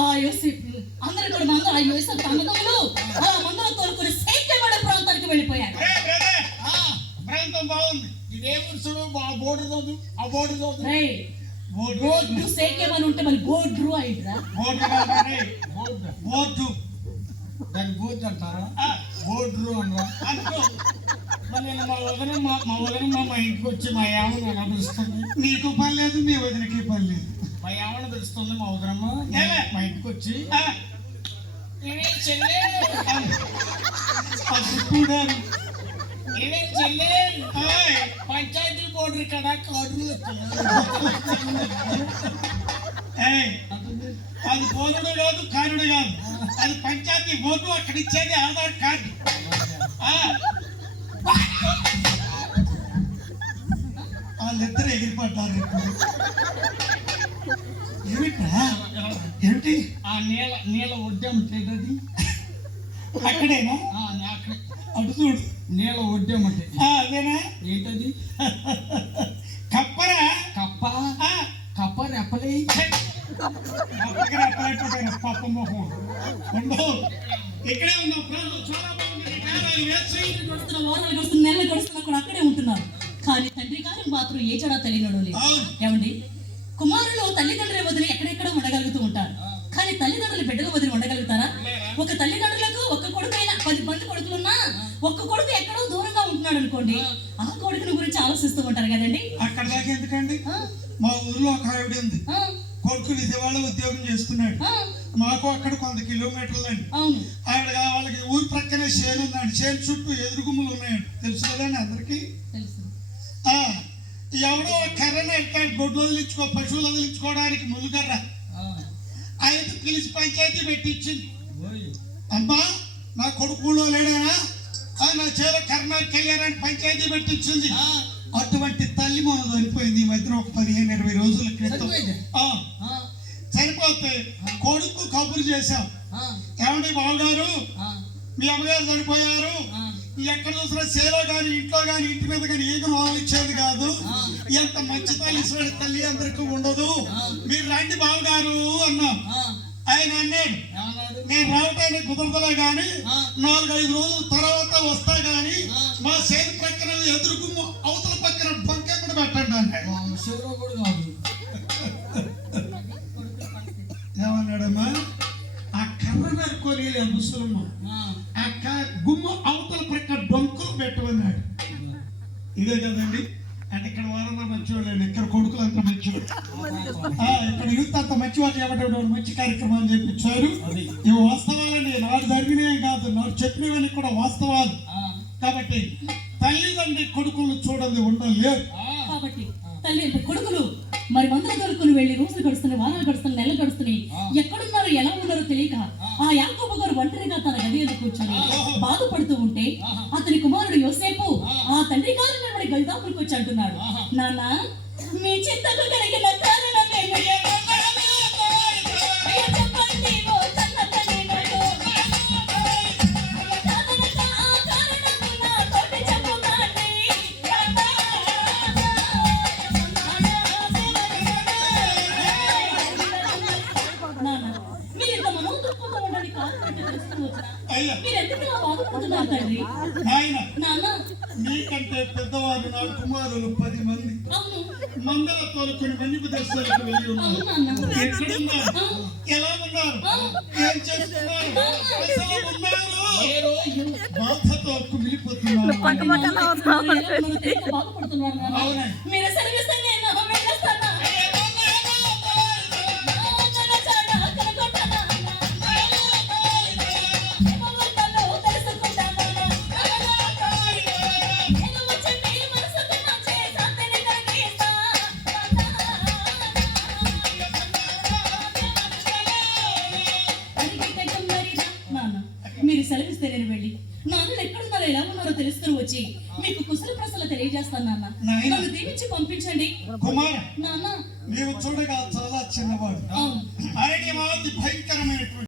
ఆ యోసేపు అందరూ కూడా మందు ఆ యోసేపు అన్నదమ్ములు ఆ మందులో తోలుకొని శేకెమనే ప్రాంతానికి వెళ్ళిపోయారు. ప్రాంతం బాగుంది. ఇదే చూడు ఆ బోర్డు చదువు, ఆ బోర్డు చదువు. బోర్డు శేకెమని ఉంటే మరి బోర్డు అయిరా. బోర్డు దాని బోర్డు అంటారా? బోర్డు అనరా అనుకో. మా వదిన మా ఇంటికి వచ్చి మా యావను ఎలా పిలుస్తుంది? నీకు పని లేదు, మీ వదినకి పని లేదు. మా యావను పిలుస్తుంది మా వదినమ్మ మా ఇంటికి వచ్చి చెల్లె పంచాయతీ బోర్డు ఇక్కడ కార్డు అది బోర్డు కాదు, కారుడు కాదు, అది పంచాయతీ బోర్డు. అక్కడ ఇచ్చేది ఆధార్ కార్డు. వాళ్ళిద్దరు ఎగిరిపడ్డారు. ఏమిటి ఆ నీళ్ళ ఒడ్డం అది అక్కడేనా? అటు చూడు, నీళ్ళ ఒడ్డం అంటే అదేనా? ఏంటది? కప్పరా? కప్ప రెప్పలే పప్ప మొహం ఉండవు. ఇక్కడే ఉన్నాం. నెల గడుస్తున్నా కూడా అక్కడే ఉంటున్నారు. కానీ తండ్రి గారు మాత్రం ఏ చెడా తెలియనడం లేదు. ఏమండి, కుమారులు తల్లిదండ్రుల వదిలి ఎక్కడెక్కడ ఉండగలుగుతూ ఉంటారు. కానీ తల్లిదండ్రులు బిడ్డలు వదిలి ఉండగలుగుతారా? ఒక తల్లిదండ్రులకు ఒక్క కొడుకు అయినా 10 మంది కొడుకులున్నా ఒక్క కొడుకు ఎక్కడో దూరంగా ఉంటున్నాడు అనుకోండి, ఆ కొడుకుని గురించి ఆలోచిస్తూ ఉంటారు కదండి. అక్కడ దాకా ఎందుకండి? మా ఊర్లో ఒక ఆవిడ ఉంది, కొడుకు విజయవాడలో ఉద్యోగం చేస్తున్నాడు. మాకు అక్కడ 100 కిలోమీటర్లు అండి. ఆవిడ వాళ్ళకి ఊరి ప్రక్కనే చేను ఉందండి. చేను చుట్టూ ఎదురుగుమ్మలు ఉన్నాయండి. తెలుసు కదండి అందరికి. ఎవడో కర్రను ఎట్టాడు, గొడ్లు వదిలించుకో, పశువులు వదిలించుకోవడానికి ముళ్ళుకర్ర. ఆయన పిలిచి పంచాయతీ పెట్టి ఇచ్చింది. అమ్మా, నా కొడుకులో లేడానా, నా చేలో కర్ణాకి వెళ్ళారని పంచాయతీ పెట్టి ఇచ్చింది. అటువంటి తల్లి మనం చనిపోయింది ఈ మధ్యన ఒక 15-20 రోజుల క్రితం. చనిపోతే కొడుకు కబురు చేశాం, ఏమండి బావగారు మీ అమ్మగారు చనిపోయారు, ఎక్కడ చూసినా చేలో కానీ ఇంట్లో కానీ ఇంటి మీద కానీ ఈగ ఇచ్చేది కాదు, ఎంత మంచి తల్లి తల్లి అందరికీ ఉండదు, మీరు రండి బావగారు అన్నాం. ఆయన అన్నాడు, నేను రావటానికి కుదరదలే గాని 4-5 రోజుల తర్వాత వస్తా గాని మా చేతి పక్కన ఎదురుకు అవతల పక్కన బంక కూడా పెట్టండి అన్నాడు. ఏమన్నాడమ్మా? ఆ కర్ర నరుకొని ముసలమ్మ ఆ గుమ్మ అవతల పక్కన డొంకులు పెట్టమన్నాడు. ఇదే కదండి. అంటే ఇక్కడ వారన్నా మంచివాళ్ళు, ఇక్కడ కొడుకులు అంతా మంచివాళ్ళు, ఇక్కడ యూత్ అంత మంచివాళ్ళు ఏమంటే మంచి కార్యక్రమాలు చేయించారు. ఇవి వాస్తవాలండి, నాకు జరిగినవి కాదు, నాకు చెప్పినవన్నీ కూడా వాస్తవాలు. కాబట్టి తల్లిదండ్రి కొడుకులు చూడండి ఉండలేదు. కాబట్టి తల్లి కొడుకులు మరి మందులు దొరుకుని వెళ్ళి రోజులు గడుస్తున్నాయి, వారాలు గడుస్తున్నాయి, నెలలు గడుస్తున్నాయి, ఎక్కడున్నారో ఎలా ఉన్నారో తెలియక ఆ యాకోబు గారు ఒంటరిగా తన గది ఎందుకు కూర్చొని బాధపడుతూ ఉంటే అతని కుమారుడు యోసేపు ఆ తండ్రి గారు నిలబడి గల్దాపురికి వచ్చి అంటున్నాడు, నాన్న మీ చింతకు కలిగిన కారణం నీకంటే పెద్దవారు నా కుమారులు 10 మంది మందల తోలుకొని మన్నిపు దేశాలకు వెళ్ళి ఉన్నారు. ఎక్కడున్నారు, ఎలా ఉన్నారు, ఏం చేస్తున్నారు, అసలు ఉన్నారు బాధతో కుమిలిపోతున్నారు. మీరు సెలవిస్తే నేను వెళ్ళి నాన్న ఎక్కడున్నారో ఎలా ఉన్నారో తెలుసుకుని వచ్చి మీకు కుశల ప్రశ్నలు తెలియజేస్తాను. నాన్న నన్ను దీవించి పంపించండి. కుమార, నాన్న నీవు చూడగా చాలా చిన్నవాడు, భయంకరమైనటువంటి